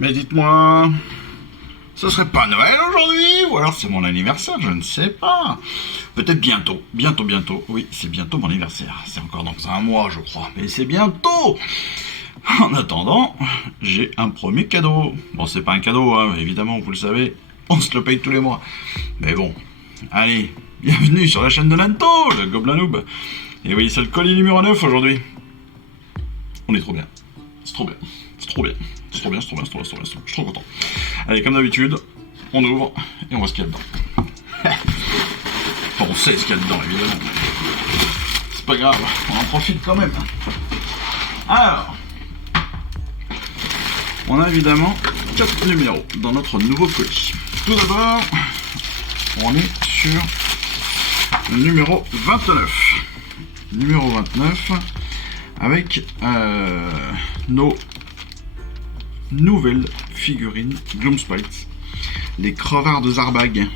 Mais dites-moi, ce serait pas Noël aujourd'hui? Ou alors c'est mon anniversaire, je ne sais pas. Peut-être bientôt, bientôt. Oui, c'est bientôt mon anniversaire. C'est encore dans un mois, je crois. Mais c'est bientôt. En attendant, j'ai un premier cadeau. Bon, c'est pas un cadeau, hein, évidemment, vous le savez. On se le paye tous les mois. Mais bon, allez, bienvenue sur la chaîne de Nanto, le Gobelin Noob. Et oui, c'est le colis numéro 9 aujourd'hui. On est trop bien. C'est trop bien. C'est trop bien. C'est trop bien, c'est trop bien, c'est trop bien, c'est trop bien. Je suis trop content. Allez, comme d'habitude, on ouvre et on voit ce qu'il y a dedans. Enfin, on sait ce qu'il y a dedans, évidemment. C'est pas grave, on en profite quand même. Alors, on a évidemment 4 numéros dans notre nouveau colis. Tout d'abord, on est sur le numéro 29. Numéro 29, avec nos nouvelles figurines Gloomspite, les crevards de Zarbag.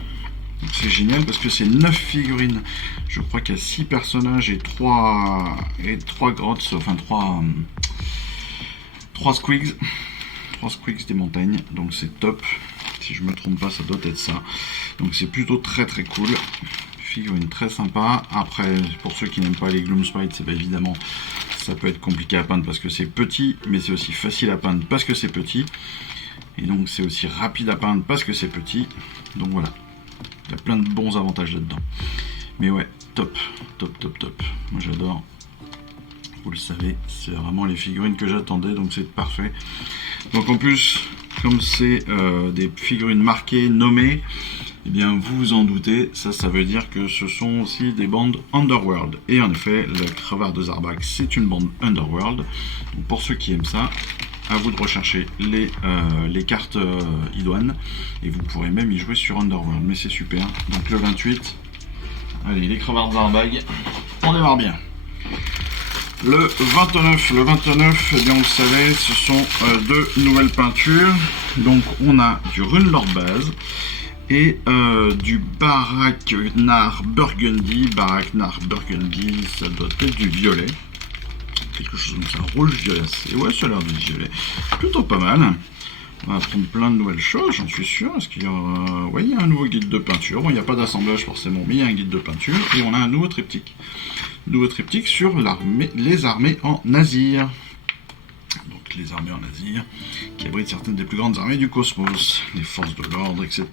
C'est génial parce que c'est 9 figurines. Je crois qu'il y a 6 personnages et 3 grottes, enfin 3 squigs. 3 squigs des montagnes, donc c'est top. Si je me trompe pas, ça doit être ça. Donc c'est plutôt très cool. Figurine très sympa. Après, pour ceux qui n'aiment pas les Gloomspite, c'est évidemment, ça peut être compliqué à peindre parce que c'est petit, mais c'est aussi facile à peindre parce que c'est petit. Et donc c'est aussi rapide à peindre parce que c'est petit. Donc voilà, il y a plein de bons avantages là-dedans. Mais ouais, top. Moi j'adore. Vous le savez, c'est vraiment les figurines que j'attendais, donc c'est parfait. Donc en plus, comme c'est des figurines marquées, nommées, eh bien vous vous en doutez, ça veut dire que ce sont aussi des bandes Underworld. Et en effet, le crevard de Zarbag, c'est une bande Underworld. Donc pour ceux qui aiment ça, à vous de rechercher les cartes idoines. Et vous pourrez même y jouer sur Underworld, mais c'est super. Donc le 28, allez, les crevards de Zarbag, on démarre bien. Le 29, eh bien vous le savez, ce sont deux nouvelles peintures. Donc on a du Runelord base et du Baraknar Burgundy. Baraknar Burgundy, ça doit être du violet. Quelque chose comme ça, rouge-violet. Ouais, ça a l'air du violet. Plutôt pas mal. On va apprendre plein de nouvelles choses, j'en suis sûr. Est-ce qu'il y aura... Ouais, il y a un nouveau guide de peinture. Bon, il n'y a pas d'assemblage forcément, mais il y a un guide de peinture. Et on a un nouveau triptyque. Nouveau triptyque sur les armées en Azir. Donc les armées en Azir, qui abritent certaines des plus grandes armées du cosmos. Les forces de l'ordre, etc.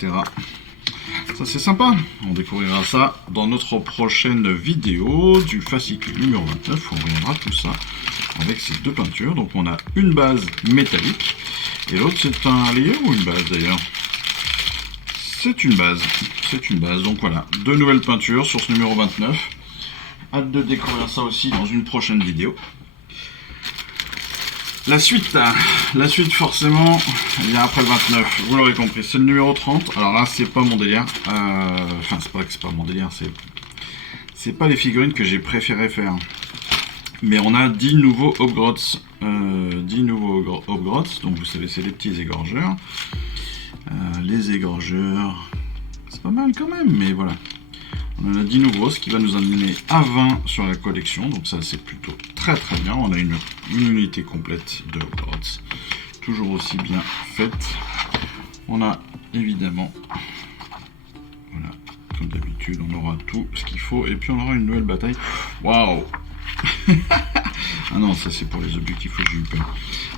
Ça c'est sympa. On découvrira ça dans notre prochaine vidéo du fascicule numéro 29. Où on regardera tout ça avec ces deux peintures. Donc on a une base métallique. Et l'autre, c'est un layer ou une base d'ailleurs? C'est une base. Donc voilà, deux nouvelles peintures sur ce numéro 29. Hâte de découvrir ça aussi dans une prochaine vidéo. La suite forcément, il y a après le 29, vous l'aurez compris, c'est le numéro 30. Alors là, c'est pas mon délire. Enfin, c'est pas que c'est pas mon délire, c'est pas les figurines que j'ai préféré faire. Mais on a 10 nouveaux Hobgrots. 10 nouveaux Hobgrots, donc vous savez, c'est les petits égorgeurs. Les égorgeurs, c'est pas mal quand même, mais voilà. On en a 10 nouveaux, ce qui va nous amener à 20 sur la collection, donc ça c'est plutôt très bien. On a une unité complète de Hobgrots, toujours aussi bien faite. On a évidemment, voilà, comme d'habitude, on aura tout ce qu'il faut, et puis on aura une nouvelle bataille. Waouh! Ah non, ça c'est pour les objectifs que j'ai eu peur.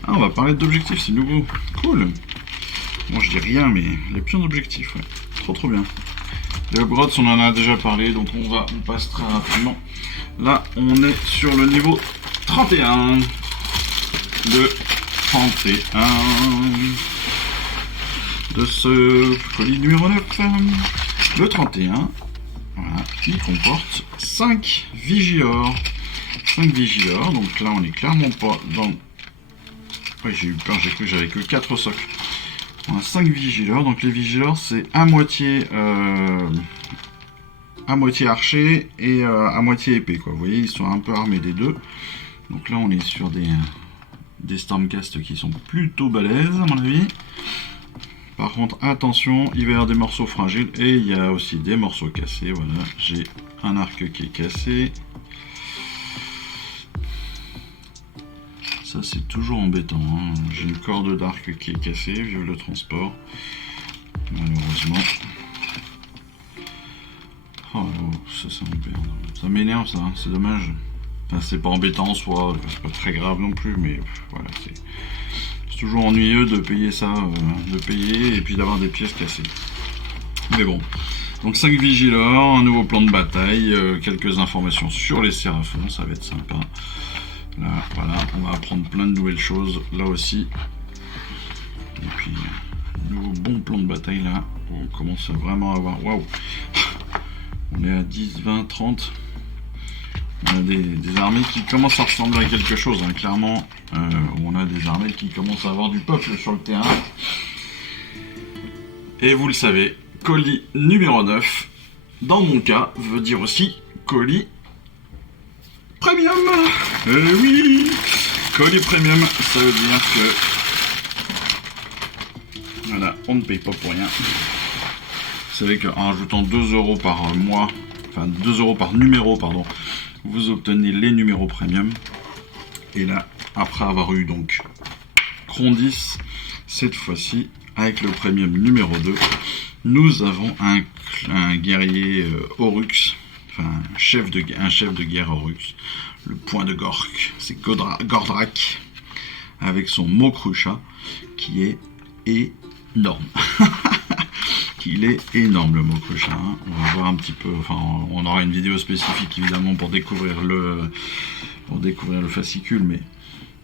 Ah, on va parler d'objectifs, c'est nouveau. Cool. Bon, je dis rien, mais les pions d'objectifs, ouais. Trop bien. Les Hobgrots, on en a déjà parlé, donc on passe très rapidement. Là, on est sur le niveau 31. Le 31 de ce colis numéro 9. Le 31, voilà, qui comporte 5 Vigilors. 5 Vigilors, donc là on est clairement pas dans... Ouais, j'ai eu peur, j'ai cru que j'avais que 4 socles. On a 5 Vigilors, donc les Vigilors c'est à moitié archer et à moitié épée, quoi. Vous voyez, ils sont un peu armés des deux. Donc là on est sur des Stormcast qui sont plutôt balèzes à mon avis. Par contre, attention, il va y avoir des morceaux fragiles et il y a aussi des morceaux cassés. Voilà, j'ai un arc qui est cassé. Ça c'est toujours embêtant, hein. J'ai une corde d'arc qui est cassée, vive le transport. Malheureusement. Oh, ça m'emmerde. Ça m'énerve ça, hein. C'est dommage. Enfin, c'est pas embêtant en soi, c'est pas très grave non plus, mais voilà, c'est toujours ennuyeux de payer ça, de payer et puis d'avoir des pièces cassées. Mais bon. Donc 5 vigilors, un nouveau plan de bataille, quelques informations sur les séraphons, ça va être sympa. Là, voilà, on va apprendre plein de nouvelles choses là aussi. Et puis, nouveau bon plan de bataille là. On commence à vraiment avoir. Waouh! On est à 10, 20, 30. On a des armées qui commencent à ressembler à quelque chose, hein. Clairement. On a des armées qui commencent à avoir du peuple sur le terrain. Et vous le savez, colis numéro 9, dans mon cas, veut dire aussi colis premium. Oui, colis premium, ça veut dire que voilà, on ne paye pas pour rien. Vous savez qu'en rajoutant 2 € par mois, enfin 2 € par numéro, pardon, vous obtenez les numéros premium. Et là, après avoir eu donc Krondys, cette fois-ci, avec le premium numéro 2, nous avons un guerrier Oryx, enfin un chef de guerre Oryx, le point de Gork, c'est Gordrak, avec son Mokrusha, qui est énorme. Il est énorme le Mokrusha, hein. On va voir un petit peu, enfin on aura une vidéo spécifique évidemment pour découvrir le fascicule, mais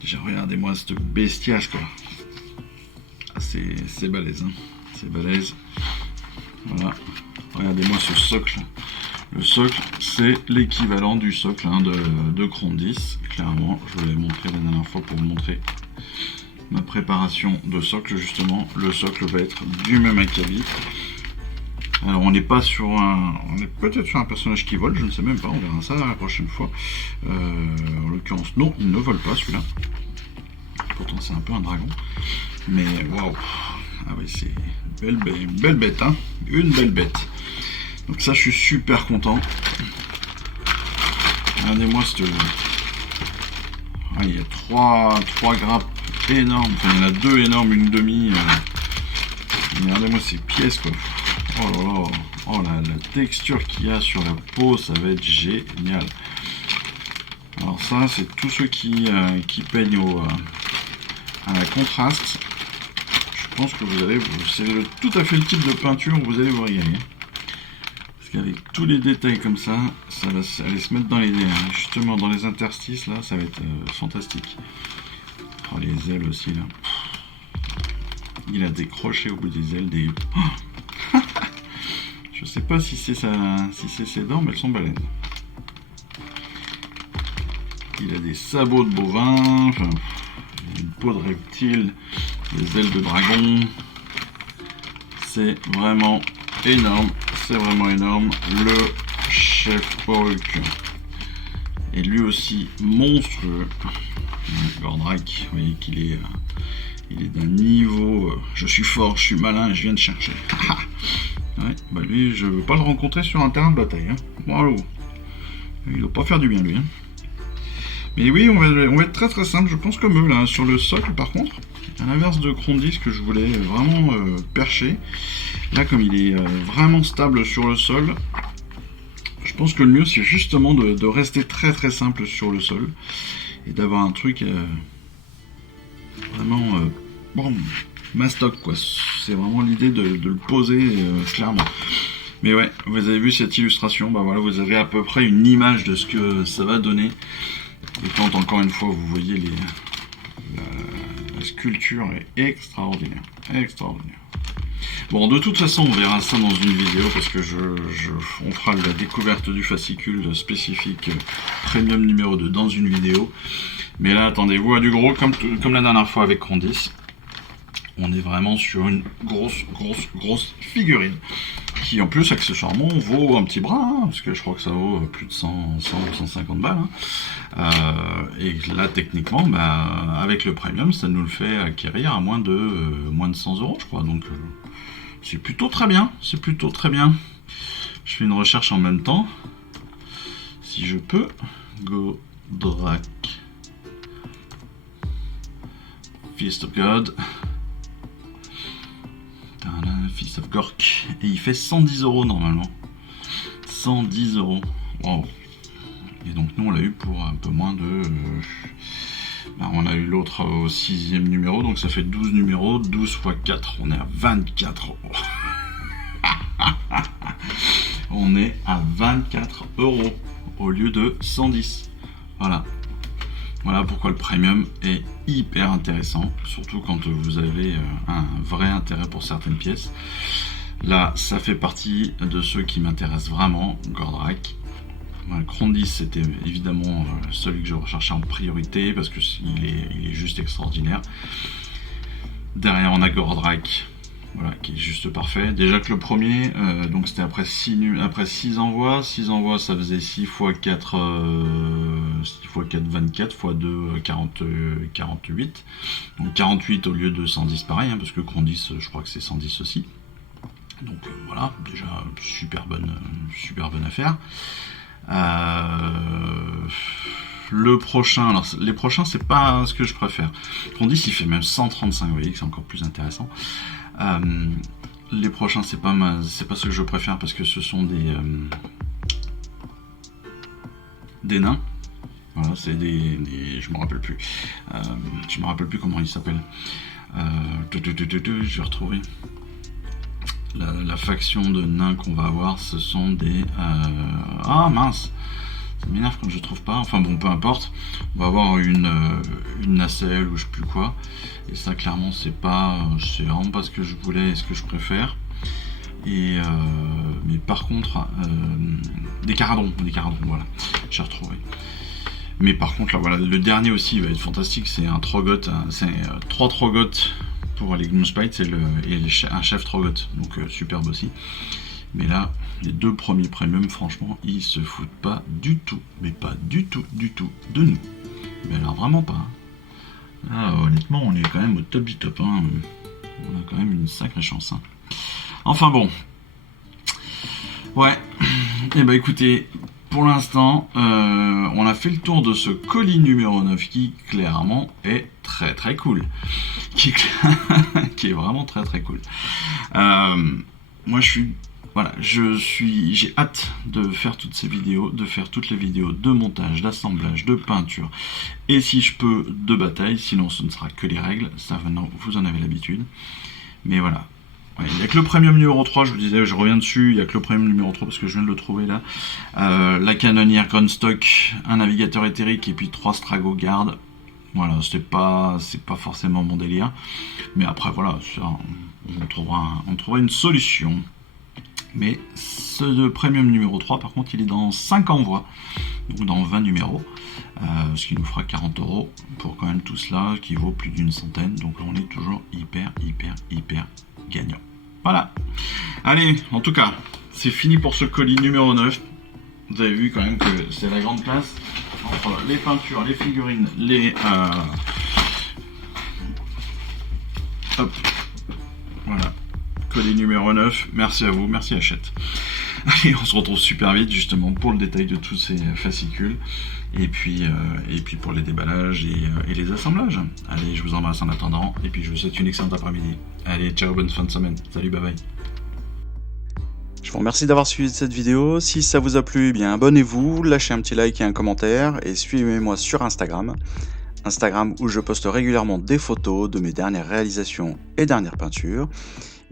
déjà regardez-moi cette bestiace quoi. Ah, c'est balèze, hein. C'est balèze. Voilà, regardez-moi ce socle. Le socle, c'est l'équivalent du socle, hein, de Krondys. Clairement, je vous l'avais montré la dernière fois pour vous montrer ma préparation de socle. Justement, le socle va être du même acabit. Alors, on n'est pas sur on est peut-être sur un personnage qui vole, je ne sais même pas, on verra ça la prochaine fois. En l'occurrence, non, il ne vole pas celui-là. Pourtant, c'est un peu un dragon. Mais waouh! Ah oui, c'est une belle bête, hein, une belle bête. Donc ça, je suis super content. Regardez-moi cette... Ah, il y a trois grappes énormes, enfin il y en a 2 énormes, une demi. Regardez-moi ces pièces quoi. Oh là là, oh la texture qu'il y a sur la peau, ça va être génial. Alors ça, c'est tous ceux qui peignent à la contraste. Je pense que c'est tout à fait le type de peinture où vous allez vous régaler. Parce qu'avec tous les détails comme ça, ça va aller se mettre dans les justement dans les interstices là, ça va être fantastique. Oh, les ailes aussi là. Il a décroché au bout des ailes des. Oh je sais pas si c'est ses dents, mais elles sont balèzes. Il a des sabots de bovin, enfin, une peau de reptile, des ailes de dragon. C'est vraiment énorme, c'est vraiment énorme. Le chef Hulk est lui aussi monstrueux. Gordrak, vous voyez qu'il est, il est d'un niveau. Je suis fort, je suis malin, je viens de chercher. Ouais, bah lui, je veux pas le rencontrer sur un terrain de bataille. Hein. Wow. Il doit pas faire du bien lui. Hein. Mais oui, on va être très très simple, je pense comme eux là. Sur le socle par contre, à l'inverse de Krondys que je voulais vraiment percher. Là, comme il est vraiment stable sur le sol, je pense que le mieux c'est justement de rester très très simple sur le sol et d'avoir un truc vraiment bon, mastoc quoi. C'est vraiment l'idée de le poser clairement. Mais ouais, vous avez vu cette illustration, bah voilà, vous avez à peu près une image de ce que ça va donner. Et quand encore une fois vous voyez la sculpture est extraordinaire, extraordinaire. Bon, de toute façon, on verra ça dans une vidéo parce que on fera la découverte du fascicule spécifique premium numéro 2 dans une vidéo. Mais là, attendez-vous à du gros comme la dernière fois avec Krondys. On est vraiment sur une grosse figurine qui en plus accessoirement vaut un petit bras, hein, parce que je crois que ça vaut plus de 100 ou 150 balles. Hein. Et là techniquement, bah, avec le premium, ça nous le fait acquérir à moins de 100 €, je crois. Donc c'est plutôt très bien, c'est plutôt très bien. Je fais une recherche en même temps. Si je peux, Gordrak. Feast of God. Feast of Gork. Et il fait 110 € normalement. 110 €. Wow. Et donc nous on l'a eu pour un peu moins de... on a eu l'autre au 6e numéro, donc ça fait 12 numéros, 12 x 4, on est à 24 €. On est à 24 € au lieu de 110. Voilà. Voilà pourquoi le premium est hyper intéressant, surtout quand vous avez un vrai intérêt pour certaines pièces. Là, ça fait partie de ceux qui m'intéressent vraiment, Gordrakk. Krondys, c'était évidemment celui que je recherchais en priorité parce que il est juste extraordinaire. Derrière, on a Gordrakk, voilà, qui est juste parfait. Déjà que le premier, donc c'était après 6 envois. 6 envois, ça faisait 6 x 4, 6 x 4, 24, x 2, 48. Donc 48 au lieu de 110, pareil, hein, parce que Krondys, je crois que c'est 110 aussi. Donc voilà, déjà super bonne affaire. Le prochain, alors les prochains c'est pas ce que je préfère. Krondys il fait même 135, vous voyez que c'est encore plus intéressant. Les prochains c'est pas ce que je préfère parce que ce sont des nains. Voilà, c'est je me rappelle plus. Je me rappelle plus comment ils s'appellent. Je vais retrouver. La faction de nains qu'on va avoir, ce sont des... Ah mince, ça m'énerve quand je trouve pas. Enfin bon, peu importe. On va avoir une nacelle ou je sais plus quoi. Et ça, clairement, c'est vraiment pas ce que je voulais et ce que je préfère. Et mais par contre, des caradons, voilà, j'ai retrouvé. Mais par contre, là, voilà, le dernier aussi il va être fantastique. C'est un Trogoth, c'est 3 Trogoth. Pour les Gloomspite un chef Trogoth, donc superbe aussi. Mais là, les 2 premiers premium, franchement, ils se foutent pas du tout, mais pas du tout de nous. Mais alors vraiment pas. Ah, honnêtement, on est quand même au top du top. Hein. On a quand même une sacrée chance. Hein. Enfin bon. Ouais. Et bah écoutez, pour l'instant, on a fait le tour de ce colis numéro 9 qui clairement est très cool. Qui est vraiment très cool. Moi j'ai hâte de faire toutes ces vidéos, de faire toutes les vidéos de montage, d'assemblage, de peinture, et si je peux, de bataille, sinon ce ne sera que les règles, ça vous en avez l'habitude. Mais voilà. Ouais, il n'y a que le premium numéro 3, je vous disais, je reviens dessus, il n'y a que le premium numéro 3 parce que je viens de le trouver là. La canonnière Grundstock, un navigateur éthérique et puis 3 Strago Guard. Voilà, c'est pas forcément mon délire. Mais après, voilà, ça, on trouvera une solution. Mais ce premium numéro 3, par contre, il est dans 5 envois. Donc dans 20 numéros. Ce qui nous fera 40 € pour quand même tout cela, qui vaut plus d'une centaine. Donc on est toujours hyper gagnant. Voilà. Allez, en tout cas, c'est fini pour ce colis numéro 9. Vous avez vu quand même que c'est la grande place entre les peintures, les figurines, les... Hop. Voilà. Colis numéro 9. Merci à vous, merci Hachette. Allez, on se retrouve super vite justement pour le détail de tous ces fascicules. Et puis pour les déballages et les assemblages. Allez, je vous embrasse en attendant. Et puis je vous souhaite une excellente après-midi. Allez, ciao, bonne fin de semaine. Salut, bye bye. Je vous remercie d'avoir suivi cette vidéo. Si ça vous a plu, eh bien abonnez-vous, lâchez un petit like et un commentaire et suivez-moi sur Instagram. Instagram où je poste régulièrement des photos de mes dernières réalisations et dernières peintures.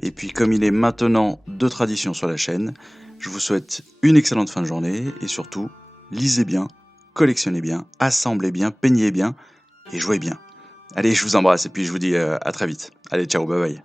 Et puis comme il est maintenant de tradition sur la chaîne, je vous souhaite une excellente fin de journée et surtout, lisez bien, collectionnez bien, assemblez bien, peignez bien et jouez bien. Allez, je vous embrasse et puis je vous dis à très vite. Allez, ciao, bye bye.